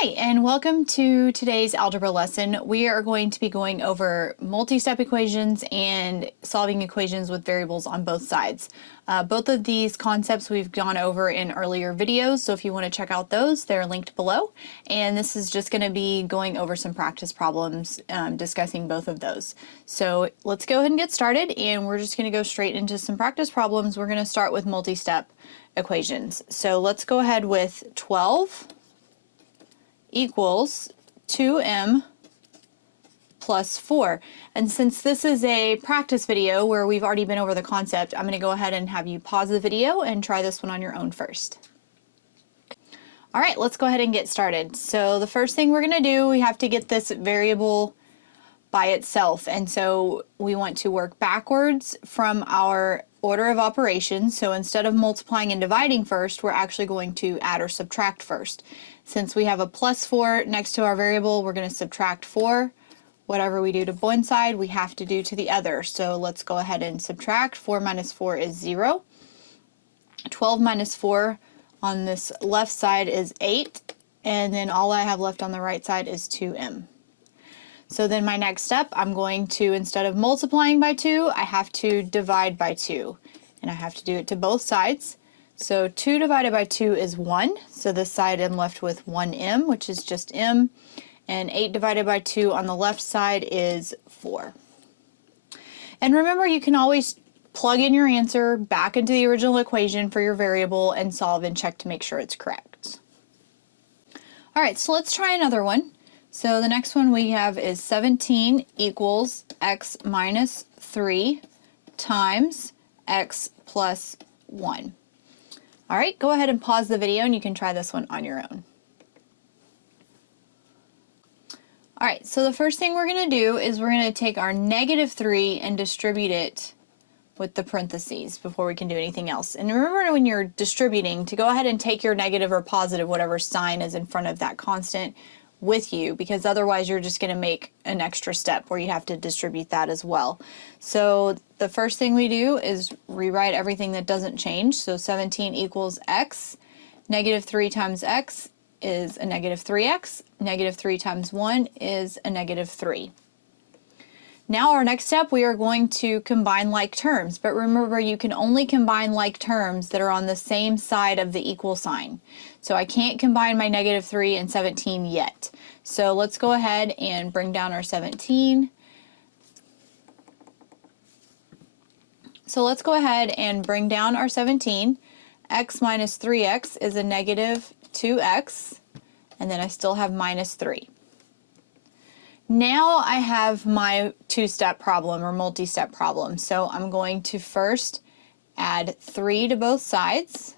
Hi, and welcome to today's algebra lesson. We are going to be going over multi-step equations and solving equations with variables on both sides. Both of these concepts we've gone over in earlier videos, so if you want to check out those, they're linked below. And this is just going to be going over some practice problems, discussing both of those. So let's go ahead and get started, and we're just going to go straight into some practice problems. We're going to start with multi-step equations. So let's go ahead with 12 equals 2m plus 4. And since this is a practice video where we've already been over the concept, I'm going to go ahead and have you pause the video and try this one on your own first. All right, let's go ahead and get started. So the first thing we're going to do, we have to get this variable by itself. And so we want to work backwards from our order of operations. So instead of multiplying and dividing first, we're actually going to add or subtract first. Since we have a plus 4 next to our variable, we're going to subtract 4. Whatever we do to one side, we have to do to the other. So let's go ahead and subtract. 4 minus 4 is 0. 12 minus 4 on this left side is 8. And then all I have left on the right side is 2m. So then my next step, I'm going to, instead of multiplying by 2, I have to divide by 2. And I have to do it to both sides. So 2 divided by 2 is 1. So this side I'm left with 1m, which is just m. And 8 divided by 2 on the left side is 4. And remember, you can always plug in your answer back into the original equation for your variable and solve and check to make sure it's correct. All right, so let's try another one. So the next one we have is 17 equals x minus 3 times x plus 1. All right, go ahead and pause the video and you can try this one on your own. All right, so the first thing we're going to do is we're going to take our negative 3 and distribute it with the parentheses before we can do anything else. And remember, when you're distributing, to go ahead and take your negative or positive, whatever sign is in front of that constant, with you, because otherwise you're just going to make an extra step where you have to distribute that as well. So the first thing we do is rewrite everything that doesn't change. So 17 equals x. Negative 3 times x is a negative 3x. Negative 3 times 1 is a negative 3. Now our next step, we are going to combine like terms, but remember, you can only combine like terms that are on the same side of the equal sign. So I can't combine my negative 3 and 17 yet. So let's go ahead and bring down our 17. So let's go ahead and bring down our 17. X minus 3x is a negative 2x, and then I still have minus 3. Now I have my two-step problem or multi-step problem. So I'm going to first add 3 to both sides.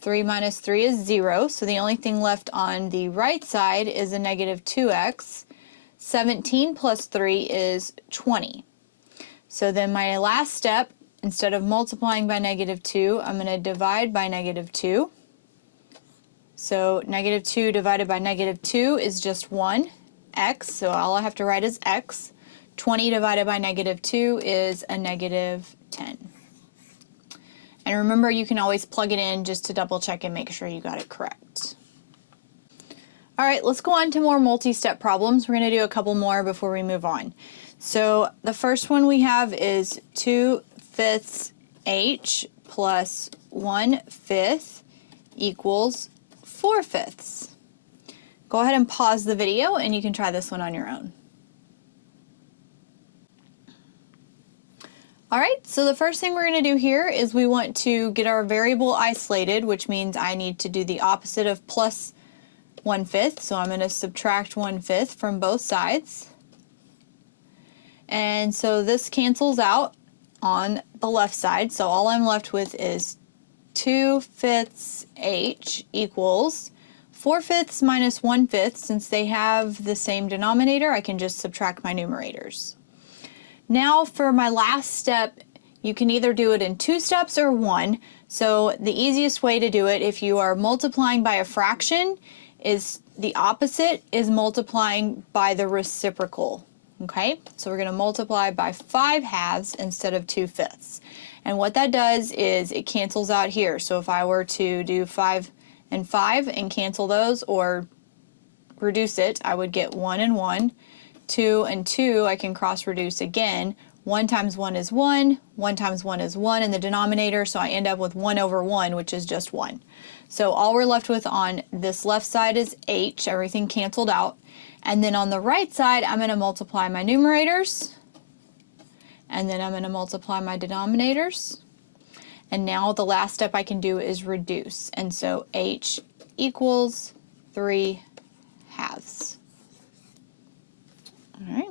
3 minus 3 is 0, so the only thing left on the right side is a negative 2x. 17 plus 3 is 20. So then my last step, instead of multiplying by negative 2, I'm going to divide by negative 2. So negative 2 divided by negative 2 is just 1, x, so all I have to write is x. 20 divided by negative 2 is a negative 10. And remember, you can always plug it in just to double check and make sure you got it correct. All right, let's go on to more multi-step problems. We're going to do a couple more before we move on. So the first one we have is 2/5 h plus 1/5 equals 4/5. Go ahead and pause the video and you can try this one on your own. All right, so the first thing we're going to do here is we want to get our variable isolated, which means I need to do the opposite of plus 1/5. So I'm going to subtract 1/5 from both sides. And so this cancels out on the left side. So all I'm left with is 2/5 h equals 4/5 minus 1/5. Since they have the same denominator, I can just subtract my numerators. Now for my last step, you can either do it in 2 steps or 1. So the easiest way to do it, if you are multiplying by a fraction, is the opposite is multiplying by the reciprocal. Okay, so we're going to multiply by 5/2 instead of 2/5. And what that does is it cancels out here. So if I were to do 5 and 5 and cancel those or reduce it, I would get 1 and 1. 2 and 2 I can cross reduce again. 1 times 1 is 1, 1 times 1 is 1 in the denominator, so I end up with 1 over 1, which is just 1. So all we're left with on this left side is h, everything canceled out. And then on the right side, I'm going to multiply my numerators, and then I'm going to multiply my denominators. And now the last step I can do is reduce. And so h equals 3 halves. All right.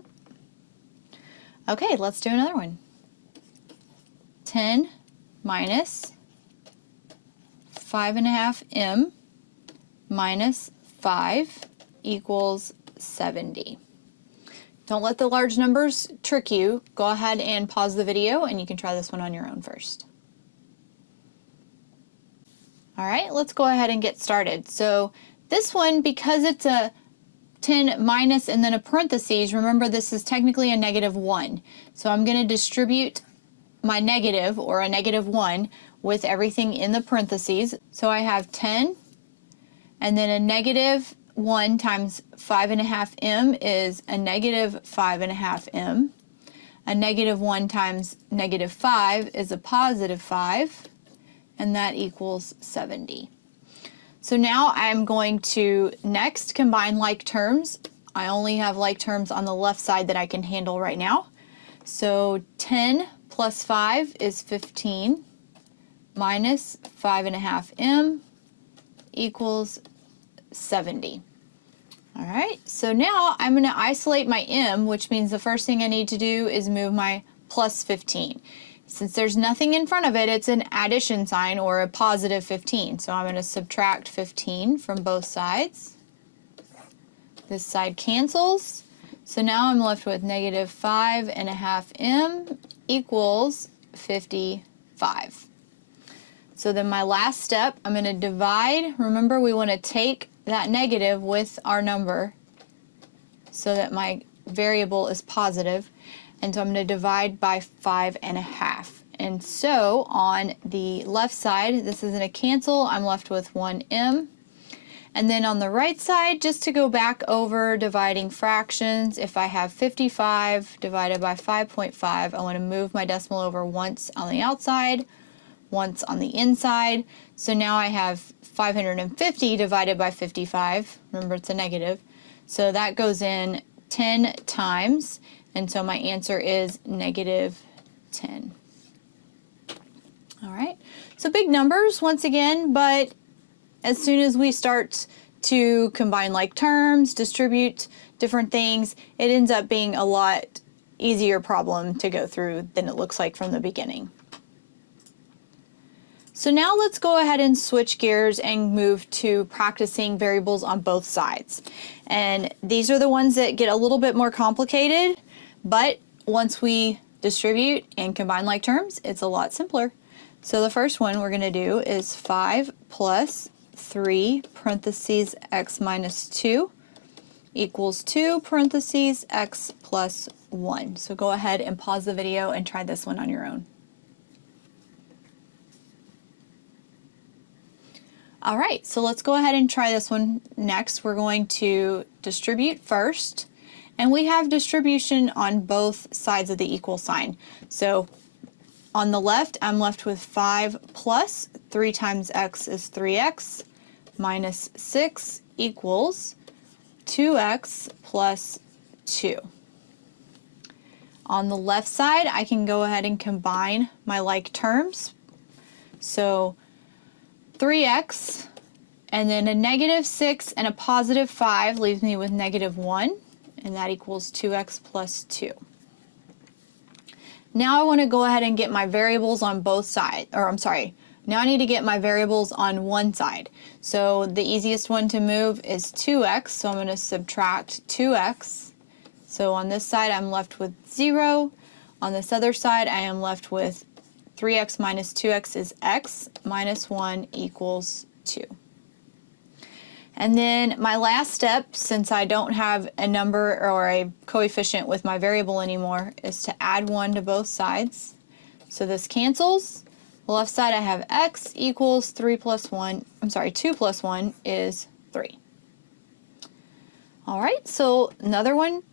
Okay, let's do another one. 10 minus 5.5m minus 5 equals 70. Don't let the large numbers trick you. Go ahead and pause the video and you can try this one on your own first. All right, let's go ahead and get started. So this one, because it's a 10 minus and then a parentheses, remember this is technically a -1. So I'm going to distribute my negative, or a -1, with everything in the parentheses. So I have 10, and then a -1 times 5.5m is a -5.5m. A -1 times -5 is a +5, and that equals 70. So now I'm going to next combine like terms. I only have like terms on the left side that I can handle right now. So 10 plus 5 is 15 minus 5.5m equals 70. All right, so now I'm going to isolate my m, which means the first thing I need to do is move my plus 15. Since there's nothing in front of it, it's an addition sign, or a positive 15. So I'm going to subtract 15 from both sides. This side cancels. So now I'm left with -5.5m equals 55. So then my last step, I'm going to divide. Remember, we want to take that negative with our number so that my variable is positive. And so I'm going to divide by 5.5. And so on the left side, this is going to cancel. I'm left with 1m. And then on the right side, just to go back over dividing fractions, if I have 55 divided by 5.5, I want to move my decimal over once on the outside, once on the inside. So now I have 550 divided by 55. Remember, it's a negative. So that goes in 10 times. And so my answer is -10. All right, so big numbers once again, but as soon as we start to combine like terms, distribute different things, it ends up being a lot easier problem to go through than it looks like from the beginning. So now let's go ahead and switch gears and move to practicing variables on both sides. And these are the ones that get a little bit more complicated, but once we distribute and combine like terms, it's a lot simpler. So the first one we're going to do is 5 plus 3 parentheses x minus 2 equals 2 parentheses x plus 1. So go ahead and pause the video and try this one on your own. All right, so let's go ahead and try this one next. We're going to distribute first, and we have distribution on both sides of the equal sign. So on the left, I'm left with 5 plus 3 times x is 3x minus 6 equals 2x plus 2. On the left side, I can go ahead and combine my like terms. So 3x and then a -6 and a +5 leaves me with -1, and that equals 2x plus 2. Now I want to go ahead and get my variables on both sides, or I'm sorry, now I need to get my variables on one side. So the easiest one to move is 2x, so I'm going to subtract 2x. So on this side I'm left with 0. On this other side I am left with 3x minus 2x is x minus 1 equals 2. And then my last step, since I don't have a number or a coefficient with my variable anymore, is to add 1 to both sides. So this cancels. The left side I have x equals 2 plus 1 is 3. All right, so another one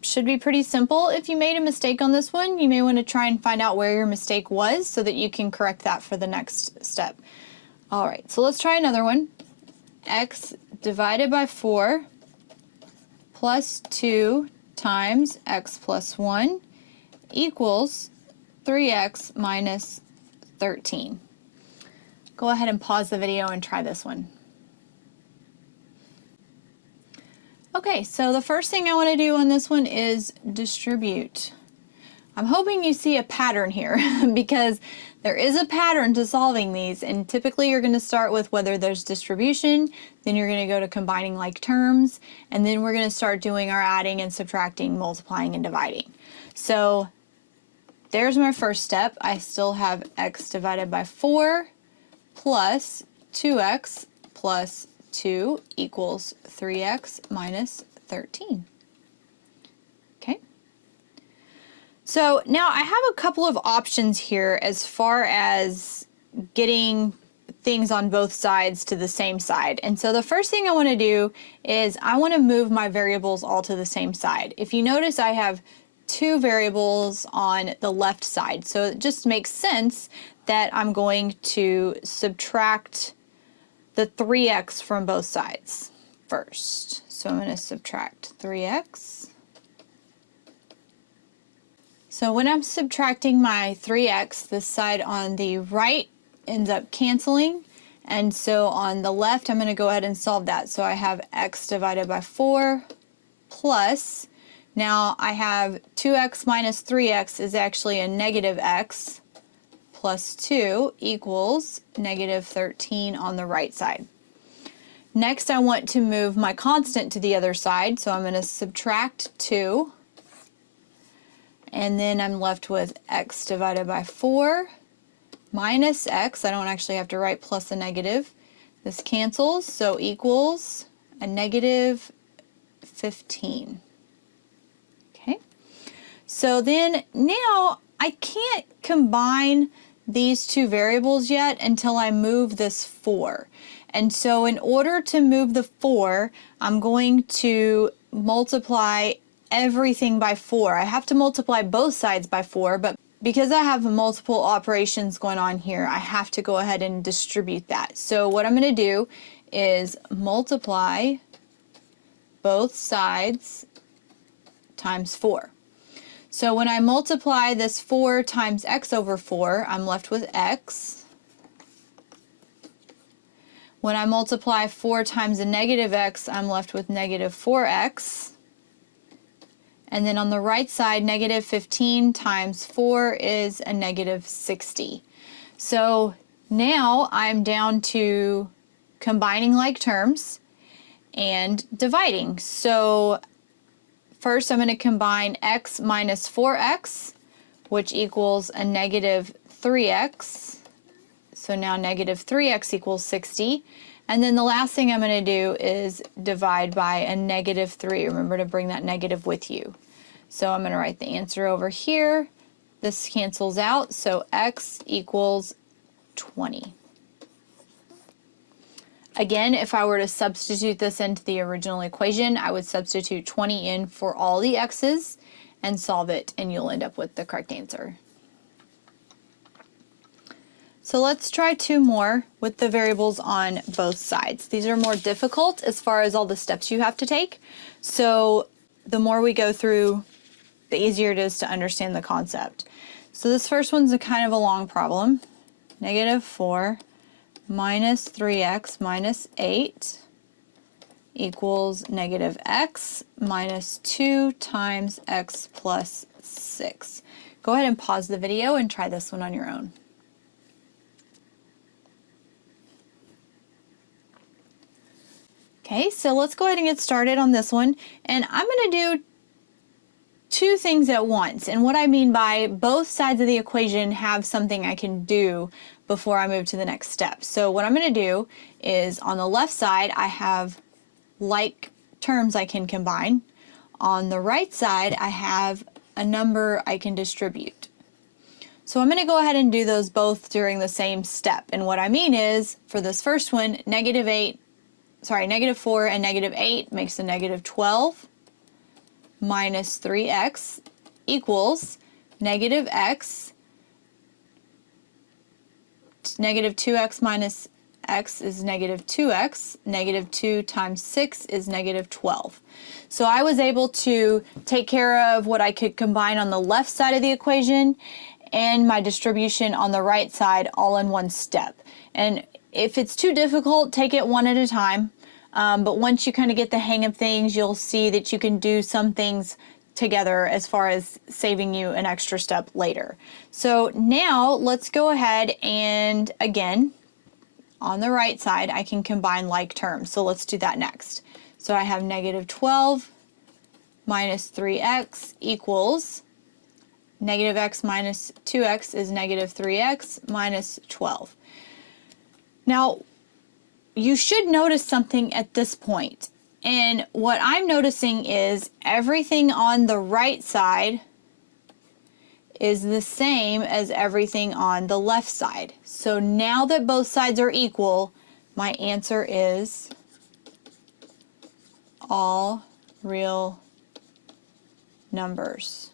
should be pretty simple. If you made a mistake on this one, you may want to try and find out where your mistake was so that you can correct that for the next step. All right, so let's try another one. X divided by 4 plus 2 times x plus 1 equals 3x minus 13. Go ahead and pause the video and try this one. Okay, so the first thing I want to do on this one is distribute. I'm hoping you see a pattern here because there is a pattern to solving these, and typically you're going to start with whether there's distribution, then you're going to go to combining like terms, and then we're going to start doing our adding and subtracting, multiplying and dividing. So there's my first step. I still have x divided by 4 plus 2x plus 2 equals 3x minus 13. Okay. So now I have a couple of options here as far as getting things on both sides to the same side. And so the first thing I want to do is I want to move my variables all to the same side. If you notice, I have 2 variables on the left side. So it just makes sense that I'm going to subtract the 3x from both sides first. So I'm going to subtract 3x. So when I'm subtracting my 3x, this side on the right ends up canceling. And so on the left, I'm going to go ahead and solve that. So I have x divided by 4 plus, now I have 2x minus 3x is actually a negative x plus 2 equals negative 13 on the right side. Next, I want to move my constant to the other side, so I'm going to subtract 2, and then I'm left with x divided by 4 minus x. I don't actually have to write plus a negative. This cancels, so equals a negative 15. Okay, so then now I can't combine these 2 variables yet until I move this 4. And so in order to move the 4, I'm going to multiply everything by 4. I have to multiply both sides by 4, but because I have multiple operations going on here, I have to go ahead and distribute that. So what I'm going to do is multiply both sides times 4. So when I multiply this 4 times x over 4, I'm left with x. When I multiply 4 times a negative x, I'm left with negative 4x. And then on the right side, negative 15 times 4 is a negative 60. So now I'm down to combining like terms and dividing. So first I'm going to combine x minus 4x, which equals a negative 3x. So now negative 3x equals 60. And then the last thing I'm going to do is divide by a negative 3. Remember to bring that negative with you. So I'm going to write the answer over here. This cancels out, so x equals 20. Again, if I were to substitute this into the original equation, I would substitute 20 in for all the x's and solve it, and you'll end up with the correct answer. So let's try 2 more with the variables on both sides. These are more difficult as far as all the steps you have to take. So the more we go through, the easier it is to understand the concept. So this first one's a kind of a long problem. Negative 4 minus 3x minus 8 equals negative x minus 2 times x plus 6. Go ahead and pause the video and try this one on your own. Okay, so let's go ahead and get started on this one. And I'm going to do 2 things at once. And what I mean by both sides of the equation have something I can do before I move to the next step. So what I'm going to do is on the left side, I have like terms I can combine. On the right side, I have a number I can distribute. So I'm going to go ahead and do those both during the same step. And what I mean is, for this first one, -4 and -8 makes a -12 minus 3x equals -x. -2x minus x is -2x. -2 times 6 is -12. So I was able to take care of what I could combine on the left side of the equation and my distribution on the right side all in one step. And if it's too difficult, take it one at a time. But once you kind of get the hang of things, you'll see that you can do some things together as far as saving you an extra step later. So now let's go ahead and, again, on the right side, I can combine like terms. So let's do that next. So I have -12 minus 3x equals -x minus 2x is -3x minus 12. Now, you should notice something at this point. And what I'm noticing is everything on the right side is the same as everything on the left side. So now that both sides are equal, my answer is all real numbers.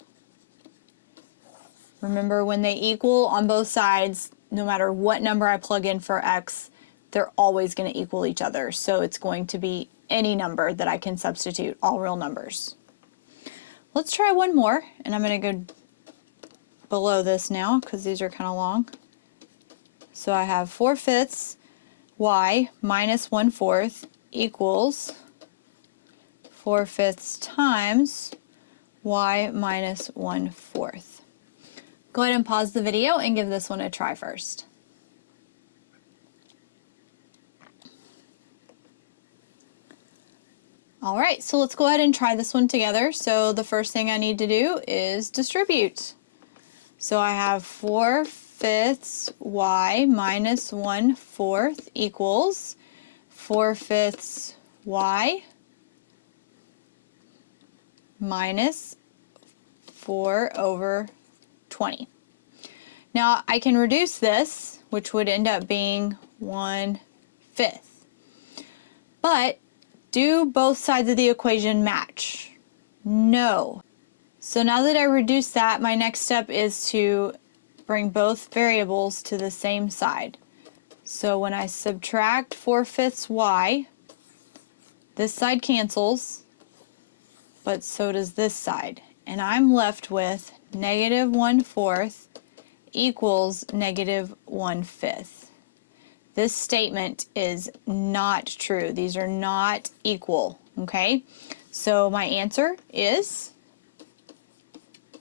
Remember, when they equal on both sides, no matter what number I plug in for x, they're always going to equal each other. So it's going to be any number that I can substitute, all real numbers. Let's try one more, and I'm going to go below this now because these are kind of long. So I have 4/5 y minus 1/4 equals 4/5 times y minus 1/4. Go ahead and pause the video and give this one a try first. All right, so let's go ahead and try this one together. So the first thing I need to do is distribute. So I have 4/5 y minus 1/4 equals 4/5 y minus 4/20. Now I can reduce this, which would end up being 1/5. But do both sides of the equation match? No. So now that I reduced that, my next step is to bring both variables to the same side. So when I subtract 4/5 y, this side cancels, but so does this side. And I'm left with -1/4 equals -1/5. This statement is not true. These are not equal, okay? So my answer is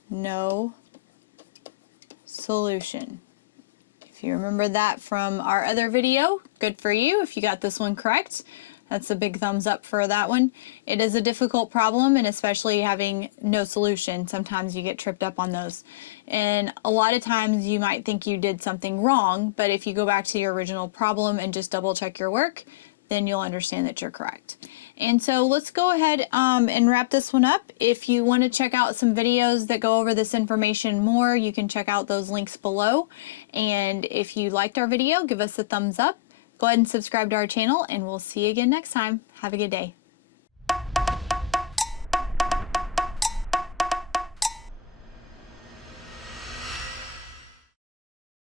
no solution. If you remember that from our other video, good for you. If you got this one correct, that's a big thumbs up for that one. It is a difficult problem, and especially having no solution, sometimes you get tripped up on those. And a lot of times you might think you did something wrong, but if you go back to your original problem and just double check your work, then you'll understand that you're correct. And so let's go ahead and wrap this one up. If you want to check out some videos that go over this information more, you can check out those links below. And if you liked our video, give us a thumbs up. Go ahead and subscribe to our channel, and we'll see you again next time. Have a good day.